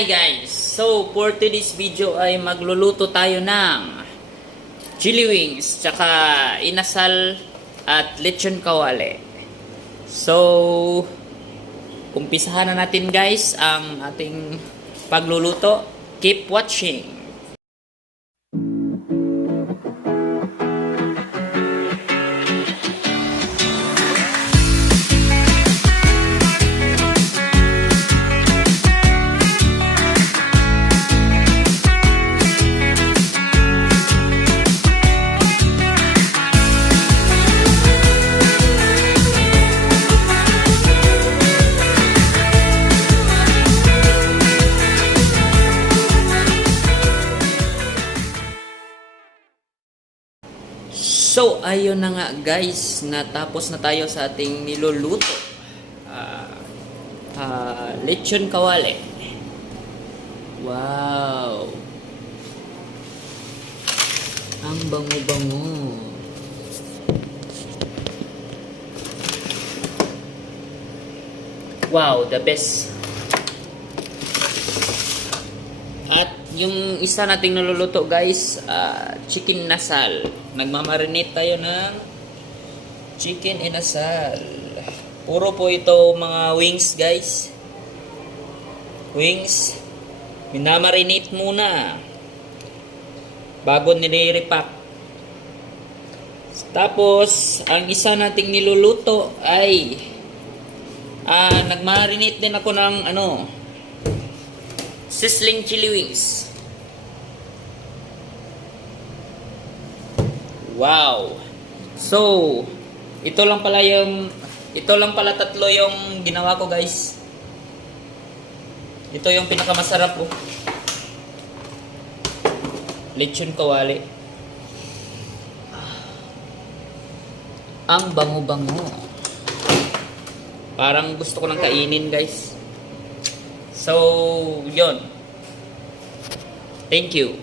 Hi guys! So for today's video ay magluluto tayo ng chili wings, tsaka inasal at lechon kawali. So umpisahan na natin guys ang ating pagluluto. Keep watching! So, ayun na nga guys, natapos na tayo sa ating niluluto. Lechon kawali. Wow! Ang bango-bango. Wow, the best. At yung isa nating niluluto guys, chicken nasal. Nagmamarinate tayo ng chicken inasal. Puro po ito mga wings guys. Wings. Minamarinate muna bago nire-repack. Tapos, ang isa nating niluluto ay nagmarinate din ako ng sizzling chili wings. Wow. So, ito lang pala tatlo yung ginawa ko, guys. Ito yung pinakamasarap po. Lechon kawali. Ang bango-bango. Parang gusto ko nang kainin, guys. So, yun. Thank you.